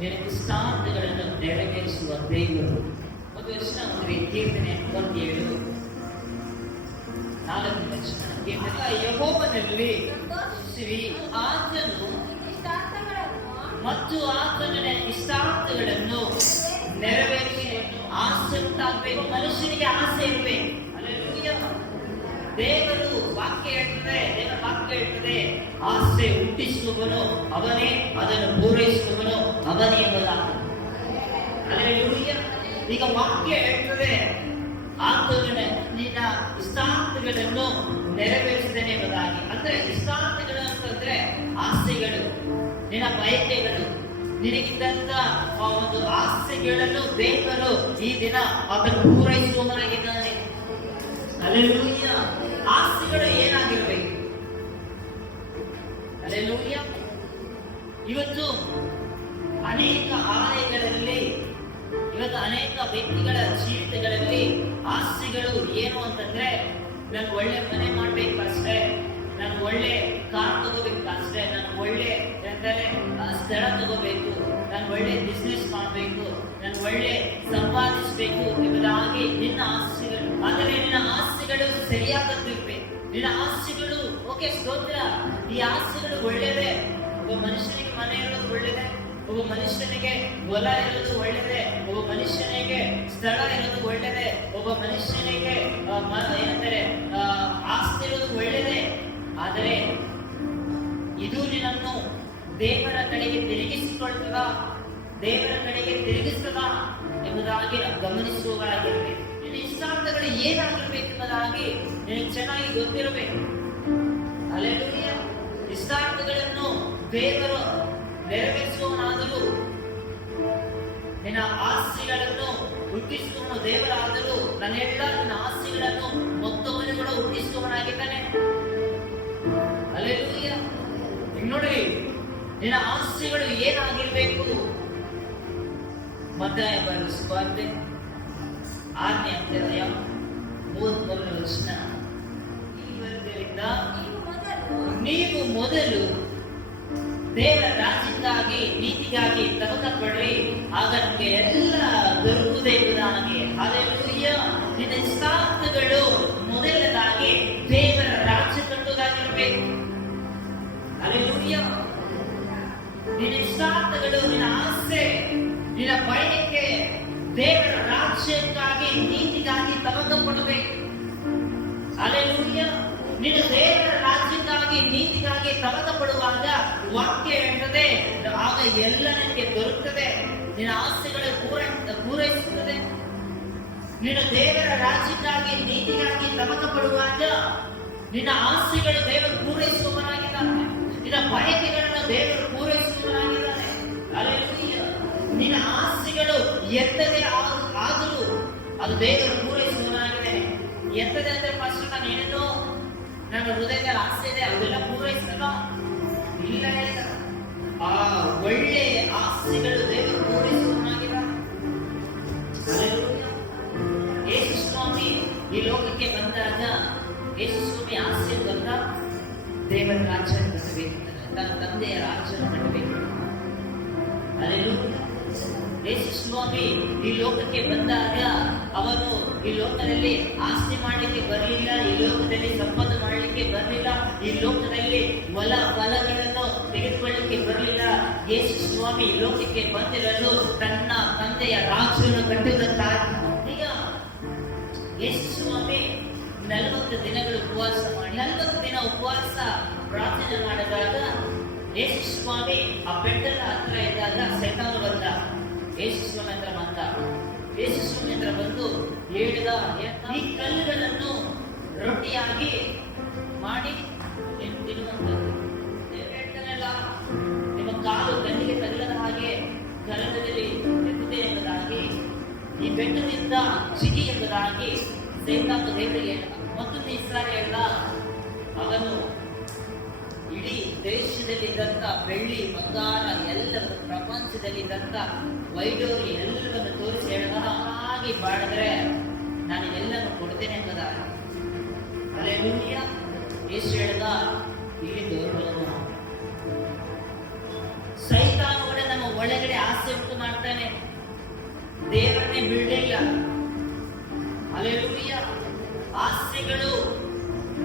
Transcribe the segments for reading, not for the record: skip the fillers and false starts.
ನಿನ್ನ ಇಷ್ಟಾರ್ಥಗಳನ್ನು ನೆರವೇರಿಸುವ ದೇವರು. ಒಂದು ವಚನ ಅಂದ್ರೆ ಕೀರ್ತನೆ 57 4ನೇ ವಚನ. ಯೆಹೋವನಲ್ಲಿ ಆತನು ಮತ್ತು ಆತನ ಇಷ್ಟಾರ್ಥಗಳನ್ನು ನೆರವೇರಿಸಿ ಆಸೆ ಉಂಟಾಗಬೇಕು. ಮನುಷ್ಯನಿಗೆ ಆಸೆ ಇರಬೇಕು. ದೇವರು ವಾಕ್ಯ ಹೇಳ್ತದೆ ಆಸೆ ಹುಟ್ಟಿಸುವವನು ಅವನೇ, ಅದನ್ನು ಪೂರೈಸುವವನು ಅವನೇ ಎಂಬುದಾಗಿ. ಈಗ ವಾಕ್ಯ ಹೇಳ್ತದೆ ಆತನ ನಿನ್ನ ಇಷ್ಟಾರ್ಥಗಳನ್ನು ನೆರವೇರಿಸಿದ್ದೇನೆ ಎಂಬುದಾಗಿ. ಅಂದ್ರೆ ಇಷ್ಟಾರ್ಥಗಳು ಅಂತಂದ್ರೆ ಆಸೆಗಳು, ನಿನ್ನ ಬಯಕೆಗಳು, ನಿನಗಿದ್ದಂತ ಒಂದು ಆಸೆಗಳನ್ನು ದೇವರು ಈ ದಿನ ಅದನ್ನು ಪೂರೈಸುವವನಾಗಿದ್ದಾನೆ. ಹಲ್ಲೆಲೂಯ. ಆಸೆಗಳು ಏನಾಗಿರ್ಬೇಕು? ಹಲ್ಲೆಲೂಯ. ಇವತ್ತು ಅನೇಕ ಆಲಯಗಳಲ್ಲಿ, ಇವತ್ತು ಅನೇಕ ವ್ಯಕ್ತಿಗಳ ಜೀವಿತಗಳಲ್ಲಿ ಆಸೆಗಳು ಏನು ಅಂತಂದ್ರೆ, ನಾನು ಒಳ್ಳೆ ಮನೆ ಮಾಡ್ಬೇಕು ಅಷ್ಟೇ, ನಾನು ಒಳ್ಳೆ ಕಾರ್ ತಗೋಬೇಕು ಅಷ್ಟೇ, ನಾನು ಒಳ್ಳೆ ಸ್ಥಳ ತಗೋಬೇಕು, ನಾನು ಒಳ್ಳೆ ಬಿಸ್ನೆಸ್ ಮಾಡಬೇಕು, ನಾನು ಒಳ್ಳೆ ಸಂಪಾದಿಸಬೇಕು ಎಂಬುದಾಗಿ ನಿನ್ನ ಆಸೆಗಳು. ಆದರೆ ನಿನ್ನ ಆಸೆಗಳು ಸರಿಯಾಗಿರ್ಬೇಕು. ನಿನ್ನ ಆಸೆಗಳು ಓಕೆ, ಸ್ತೋತ್ರ. ಈ ಆಸೆಗಳು ಒಳ್ಳೆಯದೇ. ಒಬ್ಬ ಮನುಷ್ಯನಿಗೆ ಮನೆ ಇರೋದು ಒಳ್ಳೆಯದೇ, ಒಬ್ಬ ಮನುಷ್ಯನಿಗೆ ಹೊಲ ಇರೋದು ಒಳ್ಳೆಯದೇ, ಒಬ್ಬ ಮನುಷ್ಯನಿಗೆ ಸ್ಥಳ ಇರೋದು ಒಳ್ಳೆಯದೇ, ಒಬ್ಬ ಮನುಷ್ಯನಿಗೆ ಏನಂತಾರೆ ಆಸ್ತಿ ಇರೋದು ಒಳ್ಳೆಯದೇ. ಆದರೆ ಇದು ನಿನ್ನನ್ನು ದೇವರ ಕಡೆಗೆ ತಿರುಗಿಸಿಕೊಳ್ತದ, ದೇವರ ಕಡೆಗೆ ತಿರುಗಿಸ್ತದ ಎಂಬುದಾಗಿ ನಾವು ಗಮನಿಸುವವರಾಗಿರ್ಬೇಕು. ನಿನ್ನ ಇಷ್ಟಾರ್ಥಗಳು ಏನಾಗಿರ್ಬೇಕು ಎಂಬುದಾಗಿ ನಿನಗೆ ಚೆನ್ನಾಗಿ ಗೊತ್ತಿರಬೇಕು. ಹಲ್ಲೆಲೂಯ. ಇಷ್ಟಾರ್ಥಗಳನ್ನು ದೇವರು ನೆರವೇರಿಸುವವನಾದರೂ, ನಿನ್ನ ಆಸೆಗಳನ್ನು ಹುಟ್ಟಿಸುವವನು ದೇವರಾದರೂ, ನನ್ನೆಲ್ಲ ನಿನ್ನ ಆಸೆಗಳನ್ನು ಮತ್ತೊಬ್ಬನು ಕೂಡ ಹುಟ್ಟಿಸುವವನಾಗಿದ್ದಾನೆ. ಹಲ್ಲೆಲೂಯ. ನೋಡಿ, ನಿನ್ನ ಆಸೆಗಳು ಏನಾಗಿರ್ಬೇಕು? ಮತ್ತಾಯ ಬರೆದ ಸುವಾರ್ತೆ 6ನೇ ಅಧ್ಯಾಯ 33ನೇ ವಚನ. ನೀವು ಮೊದಲು ದೇವರ ರಾಜ್ಯಕ್ಕಾಗಿ ನೀತಿಗಾಗಿ ತವಕಪಡ್ರಿ, ಆಗ ನಮಗೆ ಎಲ್ಲ ದೊರಕುವುದೇ ಎಂಬುದಾಗಿ. ಹಲ್ಲೆಲೂಯ. ನಿನ್ನ ಇಷ್ಟಾರ್ಥಗಳು ಮೊದಲದಾಗಿ ದೇವರ ರಾಜ್ಯ ಕಟ್ಟುವುದಾಗಿರಬೇಕು. ಹಲ್ಲೆಲೂಯ. ನಿನ್ನ ಇಷ್ಟಾರ್ಥಗಳು, ನಿನ್ನ ಆಸೆ, ನಿನ್ನ ಬಯಕೆ ದೇವರ ರಾಜ್ಯಕ್ಕಾಗಿ ನೀತಿಗಾಗಿ ತವಕ ಪಡಬೇಕು. ಹಲ್ಲೆಲೂಯ. ನಿನ್ನ ದೇವರ ರಾಜ್ಯಕ್ಕಾಗಿ ನೀತಿಗಾಗಿ ತವಕ ಪಡುವಾಗ ವಾಕ್ಯ ಹೇಳ್ತದೆ, ಆಗ ಎಲ್ಲ ನಿನಗೆ ದೊರಕುತ್ತದೆ, ನಿನ್ನ ಆಸೆಗಳು ಪೂರೈಸುತ್ತದೆ. ನಿನ್ನ ದೇವರ ರಾಜ್ಯಕ್ಕಾಗಿ ನೀತಿಗಾಗಿ ತವಕ ಪಡುವಾಗ ನಿನ್ನ ಆಸೆಗಳು ದೇವರು ಪೂರೈಸುವವನಾಗಿದ್ದಾನೆ, ನಿನ್ನ ಬಯಕೆಗಳನ್ನು ದೇವರು ಪೂರೈಸುವವನಾಗಿದ್ದಾನೆ. ಹಲ್ಲೆಲೂಯ. ನಿನ್ನ ಆಸೆಗಳು ಎತ್ತದೇ ಆದರೂ ಅದು ದೇವರು ಪೂರೈಸುವವನಾಗಿದ್ದಾನೆ. ಎತ್ತದೆ ಅಂದ್ರೆ ಫಸ್ಟ್ ನಾನು ಹೇಳಿದ್ದು, ನನ್ನ ಹೃದಯದ ಆಸೆ ಇದೆ, ಅದೆಲ್ಲ ಪೂರೈಸ್ತದ? ಇಲ್ಲ ಇಲ್ಲ. ಆ ಒಳ್ಳೆ ಆಸೆಗಳು ದೇವರು ಪೂರೈಸುವವನಾಗಿದ್ದಾನೆ. ಹಲ್ಲೆಲೂಯ. ಯೇಸು ಸ್ವಾಮಿ ಈ ಲೋಕಕ್ಕೆ ಬಂದಾಗ ಯೇಸು ಸ್ವಾಮಿ ಆಸೆ ಬಂದ ದೇವರ ರಾಜ್ಯ ಕಟ್ಟಬೇಕು, ತನ್ನ ತಂದೆಯ ರಾಜ್ಯ ಕಟ್ಟಬೇಕು. ಹಲ್ಲೆಲೂಯ. ಯೇಸು ಸ್ವಾಮಿ ಈ ಲೋಕಕ್ಕೆ ಬಂದಾಗ ಅವನು ಈ ಲೋಕದಲ್ಲಿ ಆಸ್ತಿ ಮಾಡಲಿಕ್ಕೆ ಬರಲಿಲ್ಲ, ಈ ಲೋಕದಲ್ಲಿ ಸಂಪತ್ತು ಮಾಡಲಿಕ್ಕೆ ಬರಲಿಲ್ಲ, ಈ ಲೋಕದಲ್ಲಿ ಹೊಲ ಫಲಗಳನ್ನು ತೆಗೆದುಕೊಳ್ಳಲಿಕ್ಕೆ ಬರಲಿಲ್ಲ. ಯೇಸು ಸ್ವಾಮಿ ಈ ಲೋಕಕ್ಕೆ ಬಂದಿರಲು ತನ್ನ ತಂದೆಯ ರಾಜ್ಯವನ್ನು ಕಟ್ಟುವುದಂತಾಗಿ. ಈಗ ಯೇಸು ಸ್ವಾಮಿ 40 ದಿನಗಳು ಉಪವಾಸ ಮಾಡಿ, 40 ದಿನ ಉಪವಾಸ ಪ್ರಾರ್ಥನೆ ಮಾಡಿದಾಗ ಯೇಸು ಸ್ವಾಮಿ ಆ ಬೆಟ್ಟದ ಹತ್ರ ಇದ್ದಾಗ ಸೈತಾನ ಬಂದ. ಯೇಸು ಸ್ವಾಮಿ ಹತ್ರ ಬಂದ. ಯೇಸು ಸ್ವಾಮಿ ಹತ್ರ ಬಂದು ಹೇಳಿದ, ಈ ಕಲ್ಲುಗಳನ್ನು ರೊಟ್ಟಿಯಾಗಿ ಮಾಡಿ ತಿನ್ನುವಂಥದ್ದು. ಹೇಳ್ತಾನಲ್ಲ, ನಿಮ್ಮ ಕಾಲು ಕಣ್ಣಿಗೆ ತಗಲದ ಹಾಗೆ ಕಲದಲ್ಲಿ ಎತ್ತದೆ ಎಂಬುದಾಗಿ, ಈ ಬೆಟ್ಟದಿಂದ ಸಿಗಿ ಎಂಬುದಾಗಿ ಸೈತಾನ ದೇವರಿಗೆ. ಮತ್ತೊಂದು ಇಸ್ರಾಯೇಲ ಅವನು ಇಡೀ ದೇಶದಲ್ಲಿದ್ದಂಥ ಬೆಳ್ಳಿ ಬಂಗಾರ ಎಲ್ಲವನ್ನು, ಪ್ರಪಂಚದಲ್ಲಿದ್ದಂಥ ವೈಡೂರ್ಯ ಎಲ್ಲವನ್ನು ತೋರಿಸಿ ಹೇಳಿದ, ಹಾಗೆ ಮಾಡಿದ್ರೆ ನಾನು ಎಲ್ಲವನ್ನು ಕೊಡ್ತೇನೆ ಎಂಬುದಾಗಿ. ಹಲ್ಲೆಲೂಯ. ಯೇಸು ಹೇಳಿದ, ಇಲ್ಲಿ ದೌರ್ಬಲ್ಯ ಸೈತಾನ ಕೂಡ ನಮ್ಮ ಒಳಗಡೆ ಆಸೆ ಉಂಟು ಮಾಡ್ತಾನೆ. ದೇವರನ್ನೇ ಬಿಡಲಿಲ್ಲ. ಹಲ್ಲೆಲೂಯಾ. ಆಸೆಗಳು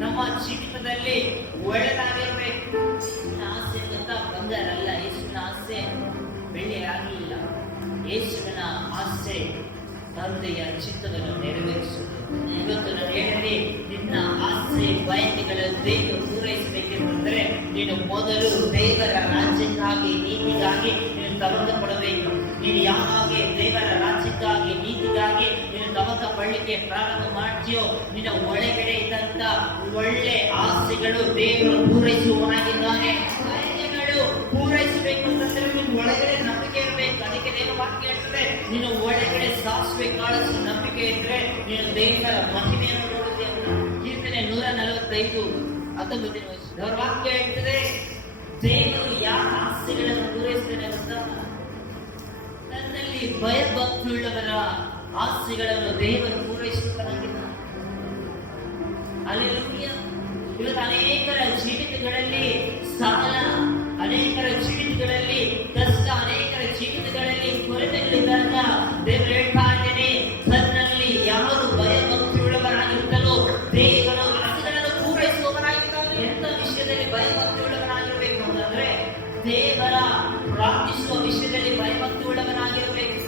ನಮ್ಮ ಜೀವಿತದಲ್ಲಿ ಒಳ್ಳೆದಾಗಿರ್ಬೇಕು. ಯೇಸುವಿನ ಆಸೆ ಅಂತ ಬಂಗಾರ ಅಲ್ಲ, ಯೇಸುವಿನ ಆಸೆ ಬೆಳ್ಳಿ ಆಗಲಿಲ್ಲ. ಯೇಸುವಿನ ಆಸೆ ತಂದೆಯ ಚಿತ್ತವನ್ನು ನೆರವೇರಿಸುವುದು. ಇವತ್ತು ನಾನು ಹೇಳಿ, ನಿನ್ನ ಆಸೆ ಬಯಕೆಗಳನ್ನು ದೇವರು ಪೂರೈಸಬೇಕೆಂದರೆ ನೀನು ಮೊದಲು ದೇವರ ರಾಜ್ಯಕ್ಕಾಗಿ ನೀತಿಗಾಗಿ ನೀನು ತವಕ ಪಡಬೇಕು. ನೀನು ಯಾವಾಗ ದೇವರ ರಾಜ್ಯಕ್ಕಾಗಿ ನೀತಿಗಾಗಿ ನೀನು ತವಕ ಪಡಲಿಕ್ಕೆ ಪ್ರಾರಂಭ ಮಾಡ್ತೀಯೋ, ನಿನ್ನ ಒಳಗಡೆ ಇದ್ದಂತ ಒಳ್ಳೆ ಆಸೆಗಳು ದೇವರು ಪೂರೈಸುವವನಾಗಿದ್ದಾನೆ. ಬಯಕೆಗಳು ಪೂರೈಸಬೇಕು ಅಂತಂದ್ರೆ ನಿನ್ನ ಒಳಗಡೆ ನಂಬಿಕೆ ಇರಬೇಕು. ಅದಕ್ಕೆ ದೇವ ವಾಕ್ಯ ಹೇಳ್ತದೆ, ನೀನು ಒಳಗಡೆ ಸಾಸಿವೆ ಕಾಳಷ್ಟು ನಂಬಿಕೆ ಇದ್ರೆ ನೀನು ದೇವರ ಮಹಿಮೆಯನ್ನು ನೋಡುತ್ತೆ ಅಂತ. ಕೀರ್ತನೆ 145:19 ಅವರ ವಾಕ್ಯ ಹೇಳ್ತದೆ, ದೇವರು ಯಾವ ಆಸೆಗಳನ್ನು ಪೂರೈಸ್ತಾನೆ ಅಂತ, ನನ್ನಲ್ಲಿ ಭಯಭಕ್ತಿಯುಳ್ಳವರ ಆಸೆಗಳನ್ನು ದೇವರು ಪೂರೈಸುತ್ತಾನಾಗಿದ್ದಾನೆ. ಹಲ್ಲೆಲೂಯಾ. ಇವತ್ತು ಅನೇಕರ ಜೀವಿತಗಳಲ್ಲಿ ಸಾಲ, ಅನೇಕರ ಜೀವಿತಗಳಲ್ಲಿ ಕಷ್ಟ, ಅನೇಕರ ಜೀವಿತಗಳಲ್ಲಿ ಕೊರತೆಗಳಿದ್ದಾಗ ದೇವರು ಹೇಳ್ತಾ ಇದ್ದೇನೆ, ತನ್ನಲ್ಲಿ ಯಾರು ಭಯಭಕ್ತಿಯುಳ್ಳವರಾಗಿರುತ್ತಲೋ ದೇವರ ಆಸೆಗಳನ್ನು ಪೂರೈಸುವವರಾಗಿರ್ತಾರೆ. ಎಂತ ವಿಷಯದಲ್ಲಿ ಭಯಭಕ್ತಿಯುಳ್ಳವರಾಗಿರ್ಬೇಕು ಅಂತಂದ್ರೆ, ದೇವರ ಪ್ರಾರ್ಥಿಸುವ ವಿಷಯದಲ್ಲಿ ಭಯಭಕ್ತಿಯುಳ್ಳವನಾಗಿರ್ಬೇಕು.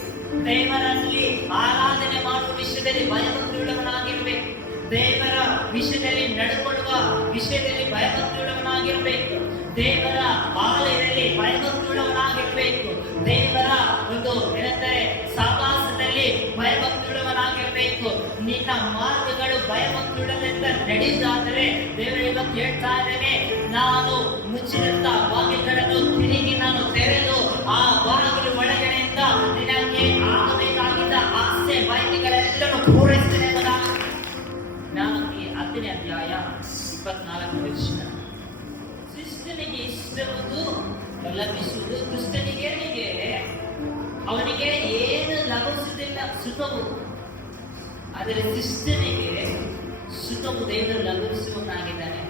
ದೇವರಲ್ಲಿ ಆರಾಧನೆ ಮಾಡುವ ವಿಷಯದಲ್ಲಿ ಭಯಭಕ್ತಿಯುಳ್ಳವನಾಗಿರ್ಬೇಕು. ದೇವರ ವಿಷಯದಲ್ಲಿ ನಡ್ಕೊಳ್ಳುವ ವಿಷಯದಲ್ಲಿ ಭಯಭಕ್ತಿಯುಳ್ಳವನಾಗಿರ್ಬೇಕು. ದೇವರ ಆಲಯದಲ್ಲಿ ಭಯಭಕ್ತಿಯುಳ್ಳವನಾಗಿರ್ಬೇಕು. ದೇವರ ಒಂದು ಏನಂತಾರೆ ಸಹವಾಸದಲ್ಲಿ ಭಯಭಕ್ತಿಯುಳ್ಳವನಾಗಿರ್ಬೇಕು. ನಿನ್ನ ಮಾರ್ಗಗಳು ಭಯಭಕ್ತಿಯುಳ್ಳವೆಂದ ನಡೆಯುವುದಾದರೆ ದೇವರು ಇವತ್ತು ಹೇಳ್ತಾ ಇದ್ದೇನೆ, ನಾನು ಮುಚ್ಚಿದಂತ ಬಾಗಿಲುಗಳನ್ನು ತಿರುಗಿ ನಾನು ತೆರೆದು ಆ ಬಾಗಿಲು ಒಳಗಡೆಯಿಂದ ನಿನಗೆ ಆಗಬೇಕಾಗಿದ್ದ ಆಸೆ ಬಯಕೆಗಳೆಲ್ಲರೂ ಪೂರೈಸ್ತೇನೆ ಎಂಬುದ. ನಾನು ಈ 10ನೇ ಅಧ್ಯಾಯ 24ನೇ ವಚನ. ಶಿಷ್ಟನಿಗೆ ಇಷ್ಟವುದು ಲಭಿಸುವುದು, ದುಷ್ಟನಿಗೆ ಅವನಿಗೆ ಏನು ಲಭಿಸುವುದಿಲ್ಲ, ಸುಖವು. ಆದರೆ ಶಿಷ್ಟನಿಗೆ ಸುಖವು ದೇವರು ಲಭಿಸುವವನಾಗಿದ್ದಾನೆ.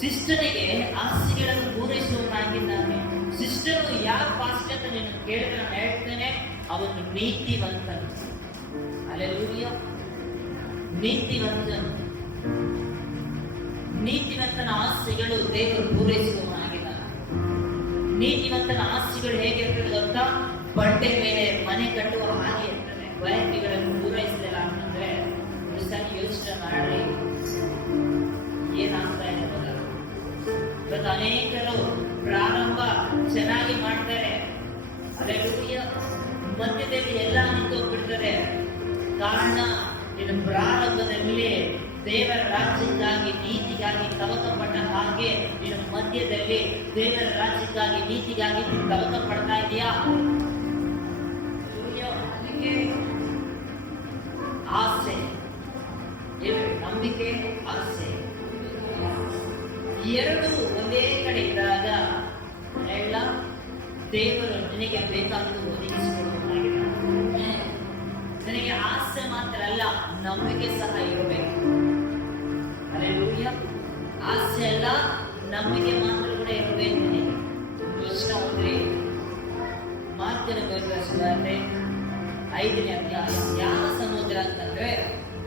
ಶಿಷ್ಟನಿಗೆ ಆಸೆಗಳನ್ನು ಪೂರೈಸುವವನಾಗಿದ್ದಾನೆ. ಶಿಷ್ಟನು ಯಾರು ಪಾಸ್ಟ್ ಅಂತ ನೀನು ಕೇಳಿದ್ರೆ ನಾನು ಹೇಳ್ತೇನೆ, ಅವನು ನೀತಿವಂತನು. ಹಲ್ಲೆಲೂಯಾ. ನೀತಿವಂತನು. ನೀತಿವಂತನ ಆಸೆಗಳು ದೇವರು ಪೂರೈಸುವವನಾಗಿದ್ದಾನೆ. ನೀತಿವಂತನ ಆಸೆಗಳು ಹೇಗಿರ್ತದೆ ಗೊತ್ತಾ? ಬಂಡೆ ಮೇಲೆ ಮನೆ ಕಟ್ಟುವ ಹಾಗೆ ಇರ್ತದೆ. ಬಯಕೆಗಳನ್ನು ಪೂರೈಸಲಿಲ್ಲ ಅಂತಂದ್ರೆ ಯೋಚನೆ ಮಾಡಿ ಏನಾಗ್ತಾ ಇದೆ. ಇವತ್ತು ಅನೇಕರು ಪ್ರಾರಂಭ ಚೆನ್ನಾಗಿ ಮಾಡ್ತಾರೆ, ಹಲ್ಲೆಲೂಯಾ, ಮಧ್ಯದಲ್ಲಿ ಎಲ್ಲ ನಿಂತೋಗ್ಬಿಡ್ತಾರೆ. ಕಾರಣ ಇದು ಪ್ರಾರಂಭದಲ್ಲಿ ದೇವರ ರಾಜ್ಯಕ್ಕಾಗಿ ನೀತಿಗಾಗಿ ತವಕ ಪಟ್ಟ ಹಾಗೆ ನಿನ್ನ ಮಧ್ಯದಲ್ಲಿ ದೇವರ ರಾಜ್ಯಕ್ಕಾಗಿ ನೀತಿಗಾಗಿ ನೀನು ತವಕ ಪಡ್ತಾ ಇದೆಯಾ? ಆಸೆ, ನಂಬಿಕೆ, ಆಸೆ ಎರಡು ಒಂದೇ ಕಡೆ ಇದ್ದಾಗ ಎಲ್ಲ ದೇವರು ನಿನಗೆ ಬೇಕಾದರೂ ಒದಗಿಸಿಕೊಡುವುದಾಗಿದೆ. ನನಗೆ ಆಸೆ ಮಾತ್ರ ಅಲ್ಲ, ನಂಬಿಕೆ ಸಹ ಇರಬೇಕು. ಹಲ್ಲೆಲೂಯಾ. ಆಸೆ ಅಲ್ಲ, ನಂಬಿಕೆ ಮಾತ್ರ ಕೂಡ ಇರಬೇಕು. ಯೋಚನೆ ಹೋದ್ರೆ ಮಾತಿನ ಗೌರವಿಸಿದರೆ 5ನೇ ಅಧ್ಯಾಯ. ಯಾವ ಸಮುದ್ರ ಅಂತಂದ್ರೆ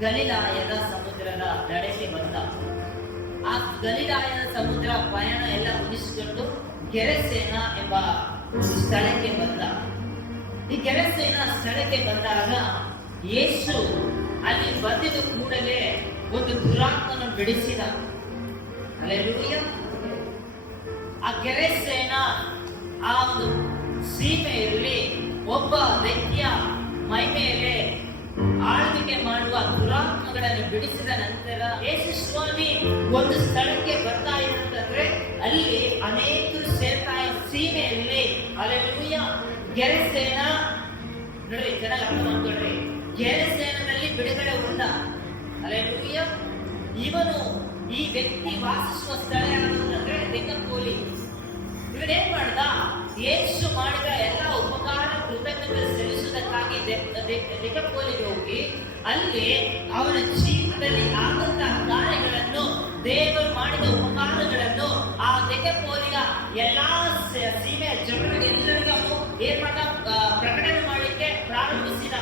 ಗಲಿಲಾಯದ ಸಮುದ್ರದ ದಡೆಗೆ ಬಂದ. ಆ ಗಲಿಲಾಯದ ಸಮುದ್ರ ಪಯಣ ಎಲ್ಲ ಮುಗಿಸಿಕೊಂಡು ಗೆರಸೇನ ಎಂಬ ಸ್ಥಳಕ್ಕೆ ಬಂದ. ಈ ಗೆರಸೇನ ಸ್ಥಳಕ್ಕೆ ಬಂದಾಗ ಯೇಸು ಅಲ್ಲಿ ಬಂದಿದ್ದ ಕೂಡಲೇ ಒಂದು ದುರಾತ್ಮನ ಬಿಡಿಸಿದ. ಹಲ್ಲೆಲೂಯಾ. ಆ ಗೆರಸೇನ ಆ ಒಂದು ಸೀಮೆಯಲ್ಲಿ ಒಬ್ಬ ವ್ಯಕ್ತಿಯ ಮೈ ಮೇಲೆ ಆಳ್ವಿಕೆ ಮಾಡುವ ದುರಾತ್ಮಗಳನ್ನು ಬಿಡಿಸಿದ ನಂತರ ಯೇಸು ಸ್ವಾಮಿ ಒಂದು ಸ್ಥಳಕ್ಕೆ ಬರ್ತಾ ಇರುತ್ತಂದ್ರೆ ಅಲ್ಲಿ ಅನೇಕರು ಸೇರ್ತಾ ಇದ್ದ ಸೀಮೆಯಲ್ಲಿ. ಹಲ್ಲೆಲೂಯಾ. ಗೆರಸೇನ ನೋಡಿ, ಚೆನ್ನಾಗಿ ಅರ್ಥ ಮಾಡ್ಕೊಳ್ರಿ. ಗೆರಸೇನದಲ್ಲಿ ಬಿಡುಗಡೆ ಉಂಟ. ಹಲ್ಲೆಲೂಯಾ. ಇವನು ಈ ವ್ಯಕ್ತಿ ವಾಸಿಸುವ ಸ್ಥಳ ಯಾವುದು ದೆಕಪೋಲಿ. ಇವನೇನ್ ಮಾಡ್ದ? ಯೇಸು ಮಾಡಿದ ಎಲ್ಲ ಉಪಕಾರ ಕೃತಜ್ಞತೆ ಸಲ್ಲಿಸುವುದಕ್ಕಾಗಿ ದೆಕಪೋಲಿಗೆ ಹೋಗಿ ಅಲ್ಲಿ ಅವನ ಜೀವನದಲ್ಲಿ ಆದಂತಹ ಕಾರ್ಯಗಳನ್ನು, ದೇವರು ಮಾಡಿದ ಉಪಕಾರಗಳನ್ನು ಆ ದೆಕಪೋಲಿಯ ಎಲ್ಲಾ ಸೀಮೆಯ ಜನರಿಗೆಲ್ಲರಿಗೂ ಅವನು ಏನ್ ಮಾಡ ಪ್ರಕಟಣೆ ಮಾಡಲಿಕ್ಕೆ ಪ್ರಾರಂಭಿಸಿದ.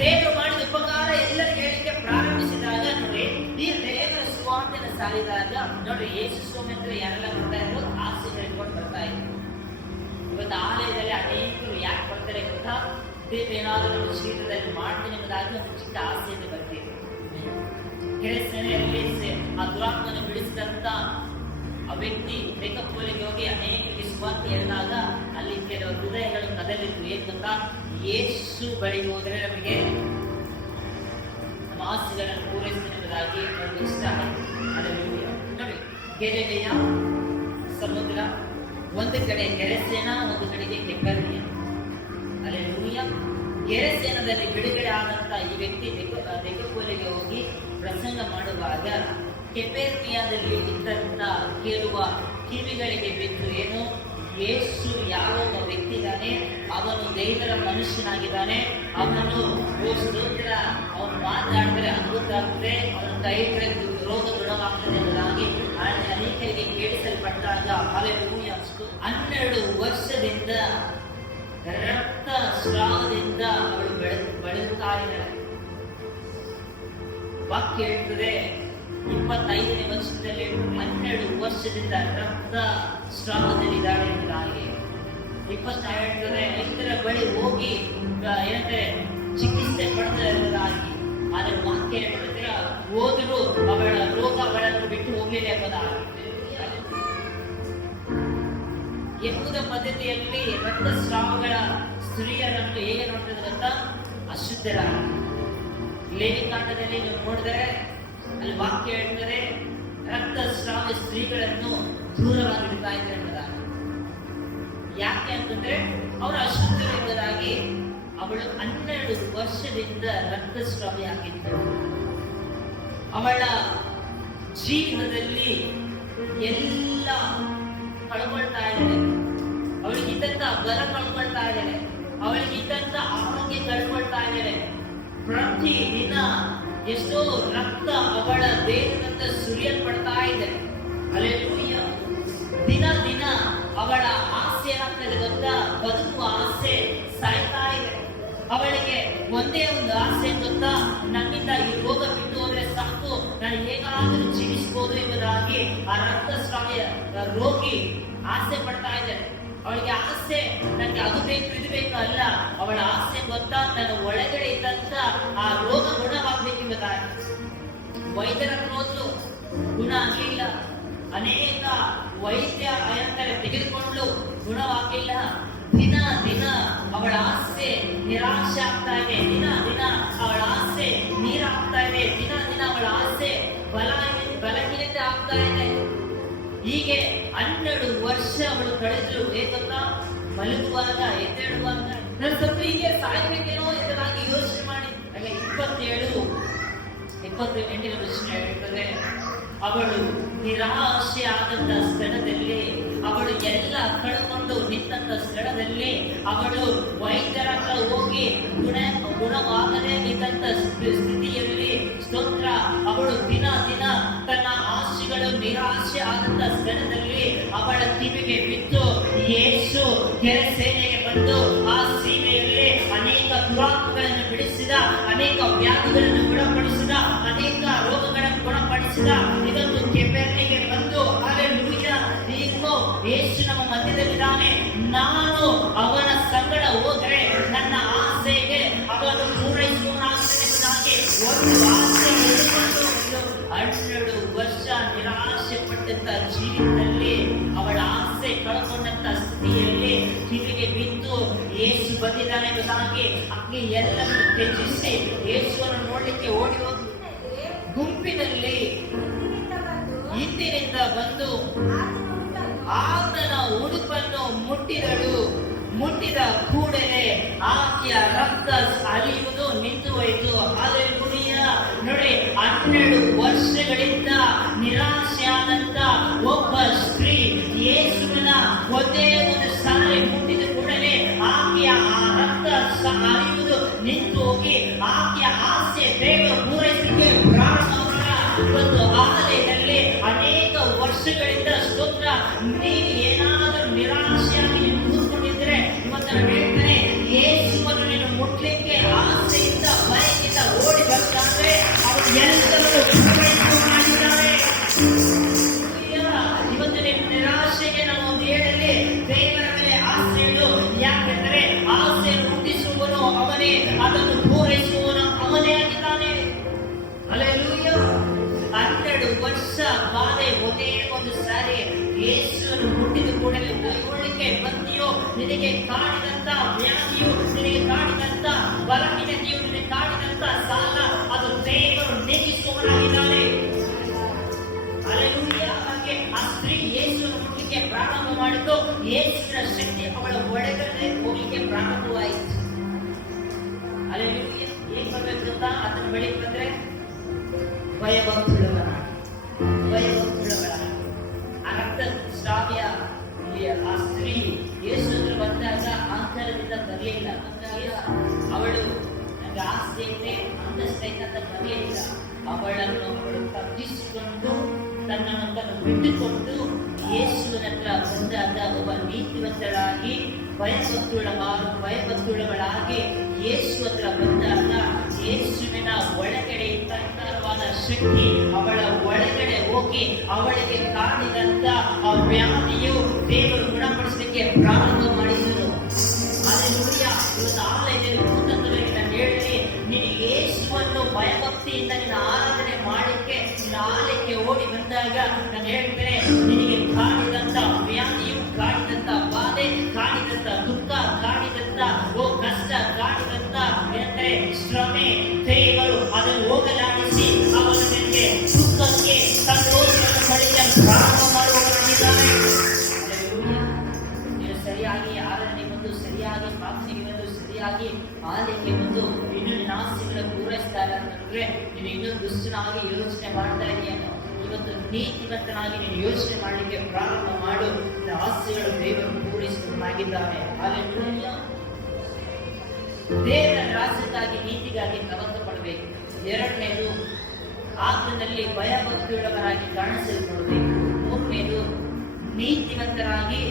ದೇವರು ಮಾಡಿದ ಉಪಕಾರ ಎಲ್ಲರಿಗೆ ಹೇಳಿಕ್ಕೆ ಪ್ರಾರಂಭಿಸಿದಾಗ ನೋಡಿ, ಈ ದೇವರ ಸುವಾರ್ತೆನ ಸಾರಿದಾಗ ನೋಡಿ, ಯೇಸು ಸ್ವಾಮಿ ಅಂದ್ರೆ ಯಾರೆಲ್ಲ ಬರ್ತಾ ಇದ್ರು, ಆಸೆ ಹೇಳ್ಕೊಂಡು ಬರ್ತಾ ಇದ್ರು. ಇವತ್ತು ಆಲಯದಲ್ಲಿ ಅನೇಕರು ಯಾಕೆ ಬರ್ತಾರೆ ಗೊತ್ತಾ? ದೇವ್ರು ಏನಾದರೂ ನಮ್ಮ ಜೀವನದಲ್ಲಿ ಮಾಡ್ತೀನಿ ಎಂಬುದಾಗಿ ಒಂದು ಚಿಕ್ಕ ಆಸೆಯನ್ನು ಬರ್ತೀವಿ. ಕೆರೆಸೆನೆಯಲ್ಲಿ ಆ ದುರಾತ್ಮನ ಬಿಡಿಸಿದಂತ ಆ ವ್ಯಕ್ತಿ ದೆಕಪೋಲಿಗೆ ಹೋಗಿ ಅನೇಕರಿಗೆ ಸುವಾರ್ತೆ ಹೇಳಿದಾಗ ಅಲ್ಲಿ ಕೆಲವು ಹೃದಯಗಳು ಕದಲಿತ್ತು. ಏನ್ ಗೊತ್ತಾ? ಯೇಸು ಬಳಿ ಹೋದ್ರೆ ನಮಗೆ ನಮ್ಮ ಆಸೆಗಳನ್ನು ಪೂರೈಸ್ತೀನಿ ಎಂಬುದಾಗಿ ಅವ್ರಿಗೆ ಇಷ್ಟ ಆಯಿತು. ನೋಡಿ, ಗೆರೆಯ ಸಮುದ್ರ ಒಂದು ಕಡೆ ಗೆರೆಸೇನ, ಒಂದು ಕಡೆಗೆ ಕೆಬ್ಬರಿಯ. ಅಲ್ಲೆಲೂಯಾ. ಗೆರೆಸೇನದಲ್ಲಿ ಬಿಡುಗಡೆ ಆದಂತ ಈ ವ್ಯಕ್ತಿ ದೆಕಪೋಲಿಗೆ ಹೋಗಿ ಪ್ರಸಂಗ ಮಾಡುವಾಗ ಕೆಪೆರ್ನಿಯಾದಲ್ಲಿ ಇದ್ದಂತ ಕೇಳುವ ಕಿವಿಗಳಿಗೆ ಬಿದ್ದು ಏನು, ಯೇಸು ಯಾವ ವ್ಯಕ್ತಿ ಇದ್ದಾನೆ, ಅವನು ದೇವರ ಮನುಷ್ಯನಾಗಿದ್ದಾನೆ, ಅವನು ಸ್ತೋತ್ರ, ಅವನು ಮಾತನಾಡಿದ್ರೆ ಅದ್ಭುತ ಆಗ್ತದೆ, ಅವನ ಕೈ ರೋಗ ಗುಣವಾಗ್ತದೆ ಎಂಬುದಾಗಿ ಅನೇಕರಿಗೆ ಕೇಳಿಸಲ್ಪಟ್ಟಾಗ ಹಲ್ಲೆಲೂಯಾ. 12 ವರ್ಷದಿಂದ ರಕ್ತ ಸ್ರಾವದಿಂದ ಅವಳು ಬಳಲುತ್ತಾ ಇದ್ದಾಳೆ. ವಾಕ್ಯ ಹೇಳ್ತದೆ 25ನೇ ವರ್ಷದಲ್ಲಿ 12 ವರ್ಷದಿಂದ ರಕ್ತ ಸ್ರಾವದಲ್ಲಿದ್ದಾಳೆ ಎಂಬುದಾಗಿ. 26 ಹೇಳ್ತದೆ ಇದರ ಬಳಿ ಹೋಗಿ ಏನಂದ್ರೆ ಚಿಕಿತ್ಸೆ ಪಡೆದದಾಗಿ. ಆದರೆ ವಾಕ್ಯ ಹೇಳ್ತದೆ ಹೋದರೂ ಅವಳ ರೋಗ ಅವಳನ್ನು ಬಿಟ್ಟು ಹೋಗಲಿಲ್ಲ ಎಂಬುದಾಗಿ. ಯಹೂದ ಪದ್ಧತಿಯಲ್ಲಿ ರಕ್ತಸ್ರಾವಗಳ ಸ್ತ್ರೀಯರನ್ನು ಹೇಗೆ ನೋಡ್ತದೆ ಅಂತ ಅಶುದ್ಧರಾಗಿ. ಲೇವಿಕಾಂಡದಲ್ಲಿ ನೀವು ನೋಡಿದರೆ ಅಲ್ಲಿ ವಾಕ್ಯ ಹೇಳ್ತಾರೆ ರಕ್ತಸ್ರಾವ ಸ್ತ್ರೀಗಳನ್ನು ದೂರವಾಗಿಡ್ತಾ ಇದ್ದಾರೆ ಎಂಬುದಾಗಿ. ಯಾಕೆ ಅಂತಂದ್ರೆ ಅವರು ಅಶುದ್ಧರು ಎಂಬುದಾಗಿ. ಅವಳು 12 ವರ್ಷದಿಂದ ರಕ್ತಸ್ರಾವಿಯಾಗಿದ್ದಳು. ಅವಳ ಜೀವನದಲ್ಲಿ ಎಲ್ಲ ಕಳ್ಕೊಳ್ತಾ ಇದ್ದಾಳೆ. ಅವಳಿಗಿದ್ದಂತ ಬಲ ಕಳ್ಕೊಳ್ತಾ ಇದ್ದಾಳೆ. ಅವಳಿಗಿದ್ದಂತ ಆರೋಗ್ಯ ಕಳ್ಕೊಳ್ತಾ ಇದ್ದಾಳೆ. ಪ್ರತಿ ದಿನ ಎಷ್ಟೋ ರಕ್ತ ಅವಳ ದೇಹದಿಂದ ಸುರಿಯಲ್ಪಡ್ತಾ ಇದೆ. ಹಲ್ಲೆಲೂಯಾ. ದಿನ ದಿನ ಅವಳ ಆಸೆ ಆಗ್ತದೆ ಗೊತ್ತಾ? ಬದುಕುವ ಆಸೆ ಸಾಯ್ತಾ ಇದೆ. ಅವಳಿಗೆ ಒಂದೇ ಒಂದು ಆಸೆ ಗೊತ್ತಾ? ನನ್ನಿಂದ ಈ ರೋಗ ಬಿಟ್ಟು ಹೋದ್ರೆ ಸಾಕು, ನಾನು ಹೇಗಾದರೂ ಜೀವಿಸಬಹುದು ಎಂಬುದಾಗಿ ಆ ರಕ್ತಸ್ರಾವಿಯ ರೋಗಿ ಆಸೆ ಪಡ್ತಾ ಇದ್ದಾರೆ. ಅವಳಿಗೆ ಆಸೆ ನನಗೆ ಅದು ಬೇಕು ಇದು ಬೇಕು ಅಲ್ಲ, ಅವಳ ಆಸೆ ಗೊತ್ತಾ? ನನ್ನ ಒಳಗಡೆ ಇದ್ದಂತ ಆ ರೋಗ ಗುಣವಾಗಬೇಕೆಂಬುದಾಗಿ. ವೈದ್ಯರ ಹೋದ್ರು, ಗುಣ ಆಗಲಿಲ್ಲ. ಅನೇಕ ವೈದ್ಯ ತೆಗೆದುಕೊಂಡು ಗುಣವಾಗಿಲ್ಲ. ದಿನ ದಿನ ಅವಳ ಆಸೆ ನಿರಾಶೆ ಆಗ್ತಾ ಇದೆ. ದಿನ ದಿನ ಅವಳ ಆಸೆ ನೀರಾಗ್ತಾ ಇದೆ. ದಿನ ದಿನ ಅವಳ ಆಸೆ ಬಲಹೀನತೆ ಆಗ್ತಾ ಇದೆ. ಹೀಗೆ 12 ವರ್ಷ ಅವಳು ಕಳೆದ್ರು. ಏಕಂತಾ ಮಲಗುವಾಗ ಎದ್ದೇಳುವಾಗ ನನ್ನ ಸ್ವಲ್ಪ ಹೀಗೆ ಸಾಯ್ಬೇಕೇನೋ ಎಂಬುದಾಗಿ ಯೋಚನೆ ಮಾಡಿ 28ನೇ ವರ್ಷ ಹೇಳ್ತದೆ ಅವಳು ನಿರಾಶೆ ಆದಂತ ಸ್ಥಳದಲ್ಲಿ, ಅವಳು ಎಲ್ಲ ಕಳ್ಕೊಂಡು ನಿಂತ ಸ್ಥಳದಲ್ಲಿ ಅವಳು ವೈದ್ಯರ ಹತ್ರ ಹೋಗಿ ಗುಣವಾಗದೇ ನಿಂತ ಸ್ಥಿತಿಯಲ್ಲಿ ಸ್ತೋತ್ರ, ಅವಳು ದಿನ ದಿನ ತನ್ನ ಆಸೆಗಳು ನಿರಾಶೆ ಆದಂತ ಸ್ಥಳದಲ್ಲಿ ಅವಳ ಕಿವಿಗೆ ಬಿದ್ದು ಯೇಸು ಕೆರೆಸೇನೆಗೆ ಬಂದು ಆ ಸೀಮೆಯಲ್ಲಿ ಅನೇಕ ದುರಾತ್ಮಗಳನ್ನು ಬಿಡಿಸಿದ, ಅನೇಕ ವ್ಯಾಧಿಗಳನ್ನು ಗುಣಪಡಿಸಿದ, ಅನೇಕ ರೋಗಗಳನ್ನು ಗುಣಪಡಿಸಿದ. ಇದೊಂದು ಕೆಪೆರ್ನಿಗೆ ಬಂದು ಹಲ್ಲೆಲೂಯಾ, ನೀನು ಯೇಸು ನಮ್ಮ ಮಧ್ಯದಲ್ಲಿದ್ದಾನೆ, ನಾನು ಅವನ ಸಂಗಡ ಹೋದರೆ ನನ್ನ ಆಸೆಗೆ ಅವನು ಪೂರೈಸುವನಾಗಿ ಒಂದು ಆಸೆ 12 ವರ್ಷ ನಿರಾಶೆ ಪಟ್ಟಂತ ಜೀವಿತದಲ್ಲಿ ಅವಳ ಆಸೆ ಕಳ್ಕೊಂಡಂತ ಸ್ಥಿತಿಯಲ್ಲಿ ಕಿವಿಗೆ ಬಿದ್ದು ಯೇಸು ಬಂದಿದ್ದಾನೆ ಎಂಬುದಾಗಿ ಅಕ್ಕಿ ಎಲ್ಲವನ್ನು ತ್ಯಜಿಸಿ ಯೇಸುವನ್ನು ನೋಡ್ಲಿಕ್ಕೆ ಓಡಿ ಹೋಗಿ ಗುಂಪಿನಲ್ಲಿ ಹಿಂದಿನಿಂದ ಬಂದು ಆತನ ಉಡುಪನ್ನು ಮುಟ್ಟಿದಳು. ಮುಟ್ಟಿದ ಕೂಡಲೇ ಆಕೆಯ ರಕ್ತ ಹರಿಯುವುದು ನಿಂತು ಹೋಯಿತು. ಹಲ್ಲೆಲೂಯಾ. ನೋಡಿ, 12 ವರ್ಷಗಳಿಂದ ನಿರಾಶೆಯಾದಂತ ಒಬ್ಬ ಸ್ತ್ರೀ ಯೇಸುವಿನ ಒಂದೇ ಒಂದು ಸಾರಿ ಮುಟ್ಟಿದ ಕೂಡಲೇ ಆಕೆಯ ಆ ರಕ್ತ ಅರಿಯುವುದು ನಿಂತು ಹೋಗಿ ಆಕೆಯ ಆಸೆ ದೇವರು ಪೂರೈಸಲಿಕ್ಕೆ ಪ್ರಾರಂಭವಾದ ಒಂದು ಆಲಯದಲ್ಲಿ ಅನೇಕ ವರ್ಷಗಳಿಂದ ಸ್ತೋತ್ರ. ನೀವು ಏನಾದರೂ ನಿರಾಶೆಯಾಗಿ ಕೂತ್ಕೊಂಡಿದ್ರೆ ಇವತ್ತು ನಾನು ಹೇಳ್ತೇನೆ, ಯೇಸುವನ್ನು ನೀನು ಮುಟ್ಲಿಕ್ಕೆ ಆಸೆಯಿಂದ ಬಯಕೆಯಿಂದ ಓಡಿ ಬರ್ತಾದ್ರೆ ಅವರು ಎಲ್ಲರೂ ಮಾಡಿದ್ದಾರೆ. ಇವತ್ತು ನಿಮ್ಮ ನಿರಾಶೆಗೆ ನಾನು ಒಂದು ಹೇಳಲಿ, ದೇವರ ಮೇಲೆ ಆಸೆ ಇಡು. ಯಾಕೆಂದರೆ ಆಸೆ ಹುಟ್ಟಿಸುವನು ಅವನೇ, ಅದನ್ನು ಪೂರೈಸುವನು ಅವನೇ ಆಗಿದ್ದಾನೆ. ಹಲ್ಲೆಲೂಯಾ. 12 ವರ್ಷ ಬಾಧೆ ಒಂದೇ ಒಂದು ಸಾರಿ ಯೇಸುವನ್ನು ಹುಟ್ಟಿದ ಕೂಡಲೇ ಕೈಗೊಳ್ಳಿಕ್ಕೆ ಬಂದಿಯೋ, ನಿನಗೆ ಕಾಡಿದಂತ ವ್ಯಾಧಿಯು, ನಿನಗೆ ಕಾಡಿದಂತ ಬಲಹೀನತೆಯು, ನಿನಗೆ ಕಾಡಿದಂತ ಸಾಲ, ಅದು ದೇವರು ನೀಗಿಸುವವನಾಗಿದ್ದಾನೆ. ಹಲ್ಲೆಲೂಯಾ. ಹಾಗೆ ಆ ಸ್ತ್ರೀ ಯೇಸುವನ್ನು ಮುಟ್ಲಿಕ್ಕೆ ಪ್ರಾರಂಭ ಮಾಡಿದ್ದು, ಯೇಸುವಿನ ಶಕ್ತಿ ಅವಳ ಒಳಗಡೆ ಹೋಗ್ಲಿಕ್ಕೆ ಪ್ರಾರಂಭವಾಯಿತು. ಹಲ್ಲೆಲೂಯಾ. ಏನ್ ಬರ್ಬೇಕು ಗೊತ್ತಾ? ಅದನ್ನ ಬಳಿ ಬಂದ್ರೆ ಭಯಭಕ್ತಿಯುಳ್ಳವನಾಗಿ, ಭಯಭಕ್ತಿಯುಳ್ಳವಳಾಗಿ. ಆ ರಕ್ತ ಸ್ರಾವ್ಯ ಆ ಸ್ತ್ರೀ ಯೇಸು ಬಂದಾಗ ಅಂತರದಿಂದ ಬರಲಿಲ್ಲ. ಅವಳು ನನಗೆ ಆಸ್ತಿ ಇದೆ, ಅಂತಸ್ತೈತೆ ಅಂತ ಬರಲಿಲ್ಲ. ಅವಳು ತಪ್ಪಿಸಿಕೊಂಡು ತನ್ನನ್ನು ತಾನು ಬಿಟ್ಟುಕೊಂಡು ಯೇಸುವಿನ ಹತ್ರ ಬಂದಾಗ ಒಬ್ಬ ನೀತಿವಂತಳಾಗಿ ಭಯಭಕ್ತಿಯುಳ್ಳವಳಾಗಿ ಯೇಸು ಹತ್ರ ಬಂದಾಗ ಯೇಸುವಿನ ಒಳಗಡೆ ಇದ್ದಂತರವಾದ ಶಕ್ತಿ ಅವಳ ಒಳಗಡೆ ಹೋಗಿ ಅವಳಿಗೆ ಕಾಡಿದಂತ ಆ ವ್ಯಾಧಿಯು ದೇವರು ಗುಣಪಡಿಸಲಿಕ್ಕೆ ಪ್ರಾರಂಭ ಮಾಡಿದರು. ಹಲ್ಲೆಲೂಯಾ. ಇವತ್ತು ಆಲಯದಲ್ಲಿ ಕೂತಂತವರಿಗೆ ನಾನು ಹೇಳ್ತೀನಿ, ನೀನು ಯೇಸುವನ್ನು ಭಯಭಕ್ತಿಯಿಂದ ನಿನ್ನ ಆರಾಧನೆ ಮಾಡಲಿಕ್ಕೆ ನಿನ್ನ ಆಲಯಕ್ಕೆ ಓಡಿ ಬಂದಾಗ ನಾನು ಹೇಳ್ತೇನೆ, ನಿನಗೆ ಕಾಡಿದಂತ ವ್ಯಾಧಿಯು, ಕಾಡಿದಂತ ಬಾಧೆ, ಕಾಡಿದಂತ ದುಃಖ, ಕಾಡಿದಂತ ಕಷ್ಟ, ಕಾಡಿದಂತ ಏನಂದರೆ ಶ್ರಮೆ, ದೇವರು ಅದನ್ನು ಹೋಗಲಾಡಿಸಿ ಅವನು ನಿನಗೆ ಸುಖಕ್ಕೆ ಸಂತೋಷವನ್ನು ಪಡೆಯಲು ಪ್ರಾರಂಭ ಮಾಡುವವನಾಗಿದ್ದಾನೆ. ನೀನು ಸರಿಯಾಗಿ ಆರಾಧನೆ ಬಂದು, ಸರಿಯಾಗಿ ಪ್ರಾರ್ಥನೆಗೆ ಬಂದು, ಸರಿಯಾಗಿ ಆಲಯಕ್ಕೆ ಬಂದು ಇನ್ನೂ ನಿನ್ನ ಆಸೆಗಳನ್ನು ಪೂರೈಸ್ತಾ ಇಲ್ಲ ಅಂತಂದ್ರೆ ನೀನು ಇನ್ನೊಂದು ದುಷ್ಟನಾಗಿ ಯೋಚನೆ ಮಾಡ್ತಾ ಇದೆಯೇನೋ. ಇವತ್ತು ನೀತಿವಂತನಾಗಿ ನೀನು ಯೋಚನೆ ಮಾಡಲಿಕ್ಕೆ ಪ್ರಾರಂಭ ಮಾಡು. ನಿನ್ನ ಆಸೆಗಳು ದೇವರು ಪೂರೈಸುವವನಾಗಿದ್ದಾನೆ. ಹಲ್ಲೆಲೂಯಾ. ದೇವರ ರಾಜ್ಯಕ್ಕಾಗಿ, ನೀತಿಗಾಗಿ ತವಕ ಪಡಬೇಕು. ಎರಡನೇದು, ಆತ್ಮದಲ್ಲಿ ಭಯಭಕ್ತಿಯುಳ್ಳವರಾಗಿ ಕಾಣಿಸಲ್ಪಡಬೇಕು. ಮೂರನೇದು, ನೀತಿವಂತರಾಗಿ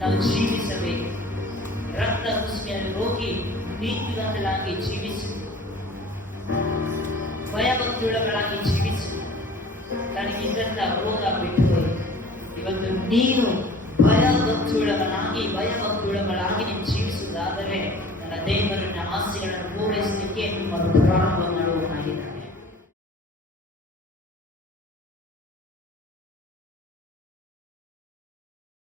ನಾವು ಜೀವಿಸಬೇಕು. ರಕ್ತ ರುಚಿಯನ್ನು ಹೋಗಿ ನೀತಿವಂತರಾಗಿ ಜೀವಿಸು, ಭಯಭಕ್ತಿಯುಳ್ಳವರಾಗಿ ಜೀವಿಸು. ನನಗಿದ್ದಂತ ರೋಗ ಬಿಟ್ಟು ಇವತ್ತು ನೀನು ಭಯಭಕ್ತಿಯುಳ್ಳವಳಾಗಿ ನೀನು ಜೀವಿಸುವುದಾದರೆ ನನ್ನ ದೇವರನ್ನ ಆಸೆಗಳನ್ನು ಪೂರೈಸಲಿಕ್ಕೆ ಅವರು ಪ್ರಾರಂಭ ಮಾಡುವನಾಗಿದ್ದಾರೆ.